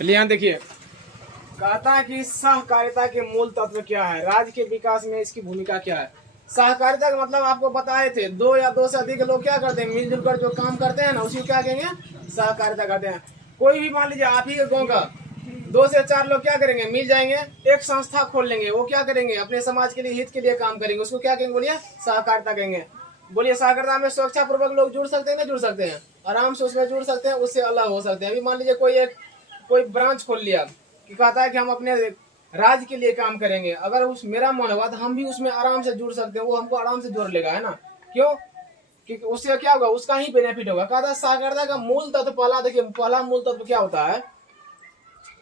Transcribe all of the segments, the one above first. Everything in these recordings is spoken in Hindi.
चलिए यहाँ देखिए, कहता है कि सहकारिता के मूल तत्व क्या है, राज्य के विकास में इसकी भूमिका क्या है। सहकारिता का मतलब आपको बताए थे, दो या दो से अधिक लोग क्या करते हैं, मिलजुल कर जो काम करते हैं ना, उसी को क्या कहेंगे, सहकारिता करते हैं। कोई भी मान लीजिए आप ही के गाँव का दो से चार लोग क्या करेंगे, मिल जाएंगे, एक संस्था खोल लेंगे, वो क्या करेंगे, अपने समाज के लिए, हित के लिए काम करेंगे, उसको क्या कहेंगे, बोलिए सहकारिता कहेंगे। बोलिए सहकारिता में सुरक्षा पूर्वक लोग जुड़ सकते हैं ना, जुड़ सकते हैं, आराम से उसमें जुड़ सकते हैं, उससे अलग हो सकते हैं। अभी मान लीजिए कोई ब्रांच खोल लिया कि कहता है कि हम अपने राज्य के लिए काम करेंगे, अगर उस मेरा मन हुआ तो हम भी उसमें आराम से जुड़ सकते हैं, वो हमको आराम से जोड़ लेगा, है ना। क्यों? क्योंकि उससे क्या होगा, उसका ही बेनिफिट होगा। कहता है सहकारिता का मूल तत्व, पहला देखिए, पहला मूल तत्व क्या होता है,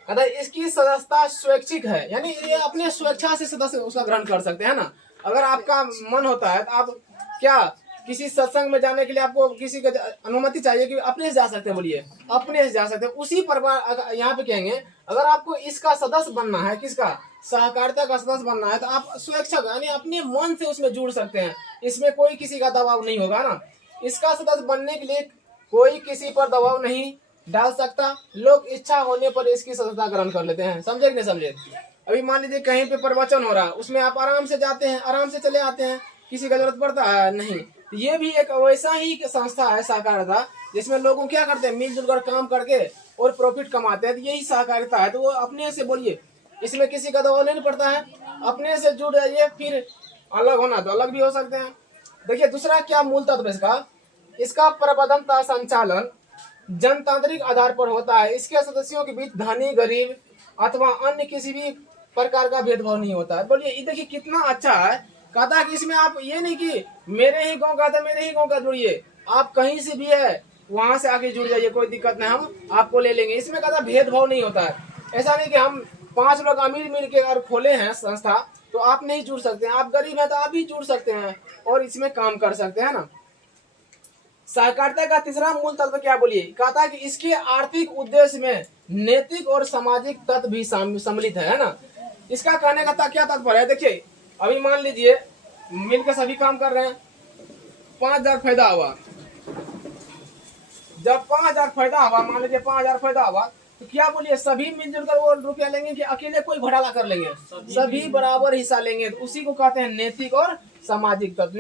कहता है इसकी सदस्यता स्वैच्छिक है, यानी ये अपने स्वेच्छा से सदस्य उसका ग्रहण कर सकते हैं ना। अगर आपका मन होता है तो आप क्या किसी सत्संग में जाने के लिए आपको किसी का अनुमति चाहिए कि अपने से जा सकते हैं, बोलिए अपने से जा सकते हैं। उसी प्रकार यहाँ पे कहेंगे, अगर आपको इसका सदस्य बनना है, किसका, सहकारिता का सदस्य बनना है, तो आप स्वेच्छा यानी अपने मन से उसमें जुड़ सकते हैं, इसमें कोई किसी का दबाव नहीं होगा ना। इसका सदस्य बनने के लिए कोई किसी पर दबाव नहीं डाल सकता, लोग इच्छा होने पर इसकी सदस्यता ग्रहण कर लेते हैं। समझे कि नहीं समझे? अभी मान लीजिए कहीं पे प्रवचन हो रहा है, उसमें आप आराम से जाते हैं, आराम से चले आते हैं, किसी का जरूरत पड़ता है नहीं। ये भी एक वैसा ही संस्था है सहकारिता, जिसमें लोगों क्या करते हैं, मिलजुल कर काम करके और प्रॉफिट कमाते हैं, तो यही सहकारिता है। तो वो अपने से, बोलिए इसमें किसी का दबाव नहीं पड़ता है, अपने से जुड़ जाइए, फिर अलग होना तो अलग भी हो सकते हैं। देखिए दूसरा क्या मूल तत्व इसका प्रबंधन तथा संचालन जनतांत्रिक आधार पर होता है। इसके सदस्यों के बीच धनी गरीब अथवा अन्य किसी भी प्रकार का भेदभाव नहीं होता है। बोलिए ये देखिए कितना अच्छा है। कहता है कि इसमें आप ये नहीं कि मेरे ही गांव का था, मेरे ही गांव का जुड़िए, आप कहीं से भी है वहां से आके जुड़ जाइए, कोई दिक्कत नहीं, हम आपको ले लेंगे। इसमें कहता भेदभाव नहीं होता है। ऐसा नहीं कि हम 5 लोग अमीर मिल के अगर खोले हैं संस्था तो आप नहीं जुड़ सकते हैं, आप गरीब हैं तो आप भी जुड़ सकते हैं और इसमें काम कर सकते हैं ना। सहकारिता का तीसरा मूल तत्व क्या, बोलिए, कहता है कि इसके आर्थिक उद्देश्य में नैतिक और सामाजिक तत्व भी सम्मिलित है ना। इसका कहने का क्या तात्पर्य है, देखिए अभी मान लीजिए मिलकर सभी काम कर रहे हैं, 5,000 फायदा हुआ। जब 5,000 फायदा हुआ, मान लीजिए 5,000 फायदा हुआ, तो क्या बोलिए सभी मिलजुल कर वो रुपया लेंगे कि अकेले कोई घोटाला कर लेंगे? सभी बराबर हिस्सा लेंगे। तो उसी को कहते हैं नैतिक और सामाजिक तत्व।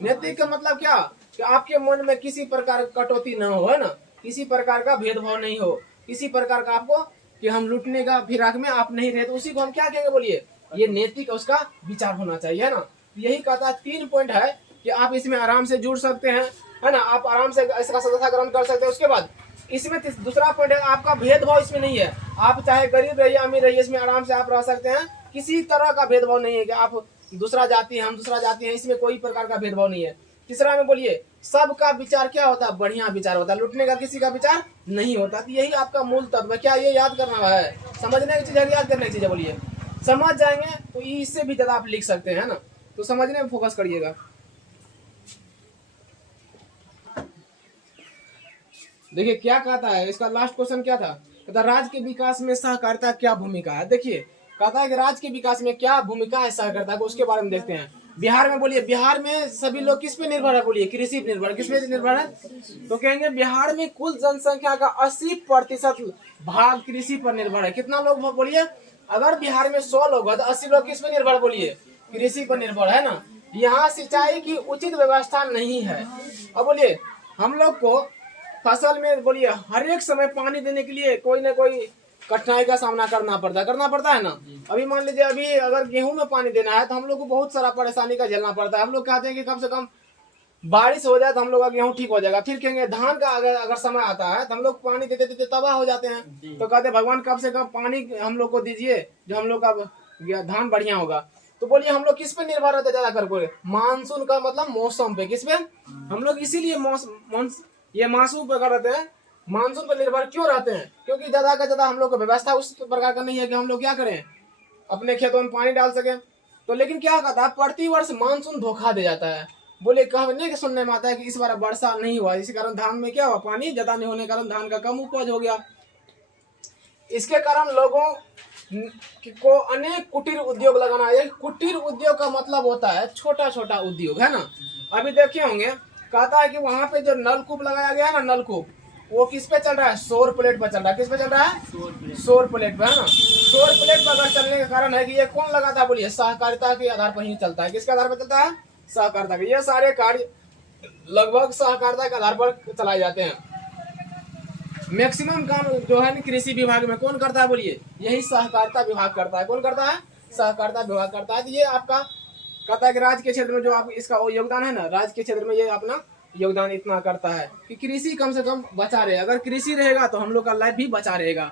नैतिक का मतलब क्या, कि आपके मन में किसी प्रकार का कटौती न हो, है ना, किसी प्रकार का भेदभाव नहीं हो, किसी प्रकार का आपको कि हम लूटने का फिराक में आप नहीं रहे, तो उसी को हम क्या कहेंगे, बोलिए ये नैतिक उसका विचार होना चाहिए, है ना। यही कहता है 3 पॉइंट है कि आप इसमें आराम से जुड़ सकते हैं, है ना, आप आराम से इसका सदस्यता ग्रहण कर सकते हैं। उसके बाद इसमें दूसरा पॉइंट है, आपका भेदभाव इसमें नहीं है, आप चाहे गरीब रहिए अमीर रहिए, इसमें आराम से आप रह सकते हैं, किसी तरह का भेदभाव नहीं है कि आप दूसरा जाति है हम दूसरा जाति है, इसमें कोई प्रकार का भेदभाव नहीं है। तीसरा में बोलिए सबका विचार क्या होता है, बढ़िया विचार होता है, लूटने का किसी का विचार नहीं होता। तो यही आपका मूल तत्व है। क्या ये याद करना है, समझने की चीज है, याद करने की चीज है? बोलिए समझ जाएंगे तो इससे भी ज्यादा आप लिख सकते हैं ना, तो समझने में फोकस करिएगा। देखिए क्या कहता है, इसका लास्ट क्वेश्चन क्या था, कहता राज्य के विकास में सहकारिता क्या भूमिका है। देखिए कहता है कि राज्य के विकास में क्या भूमिका है सहकारिता को, उसके बारे में देखते हैं। बिहार में, बोलिए बिहार में सभी लोग किस पे निर्भर है, बोलिए कृषि पे निर्भर। किस पे निर्भर है, तो कहेंगे बिहार में कुल जनसंख्या का 80% भाग कृषि पर निर्भर है। कितना लोग, बोलिए अगर बिहार में 100 लोग है तो 80 लोग किस पे निर्भर, बोलिए कृषि पर निर्भर, है ना। यहाँ सिंचाई की उचित व्यवस्था नहीं है। अब बोलिए हम लोग को फसल में, बोलिए हर एक समय पानी देने के लिए कोई ना कोई कठिनाई का सामना करना पड़ता है ना। अभी मान लीजिए अभी अगर गेहूं में पानी देना है तो हम लोग को बहुत सारा परेशानी का झेलना पड़ता है। हम लोग कहते हैं कि कम से कम बारिश हो जाए तो हम लोग का गेहूं ठीक हो जाएगा। फिर कहेंगे धान का अगर समय आता है तो हम लोग पानी देते देते तबाह हो जाते हैं, तो कहते हैं भगवान कम से कम पानी हम लोग को दीजिए जो हम लोग का धान बढ़िया होगा। तो बोलिए हम लोग किस पे निर्भर रहते ज्यादा कर, बोले मानसून का मतलब मौसम पे। किस पे हम लोग इसीलिए ये मानसून पर कर रहते हैं, मानसून पर निर्भर क्यों रहते हैं, क्योंकि ज्यादा का ज्यादा हम लोग का व्यवस्था उस प्रकार का नहीं है कि हम लोग क्या करें अपने खेतों में पानी डाल सके। तो लेकिन क्या कहता है, प्रतिवर्ष मानसून धोखा दे जाता है। बोले कहने के सुनने में आता है कि इस बार वर्षा नहीं हुआ, इसी कारण धान में क्या हुआ, पानी ज्यादा नहीं होने के कारण धान का कम उपज हो गया। इसके कारण लोगों को अनेक कुटीर उद्योग लगाना है। कुटीर उद्योग का मतलब होता है छोटा छोटा उद्योग, है ना। अभी देखे होंगे कहता है कि वहां पे जो नलकूप लगाया गया है ना, नलकूप वो किस पे चल रहा है? सौर प्लेट पर चल रहा है। किस पे चल रहा है? सौर प्लेट पे, है ना। सौर प्लेट पर अगर चलने का कारण है कि ये कौन लगाता है बोलिए? सहकारिता के आधार पर ही चलता है। किसके आधार पर चलता है? सहकारिता के। ये सारे कार्य लगभग सहकारिता के आधार पर चलाए जाते हैं। मैक्सिमम काम जो है कृषि विभाग में कौन करता है बोलिए? यही सहकारिता विभाग करता है। कौन करता है? सहकारिता विभाग करता है। तो ये आपका कहता है कि राज्य के क्षेत्र में जो आप इसका योगदान है ना, राज्य के क्षेत्र में ये अपना योगदान इतना करता है कि कृषि कम से कम बचा रहे। अगर कृषि रहेगा तो हम लोग का लाइफ भी बचा रहेगा।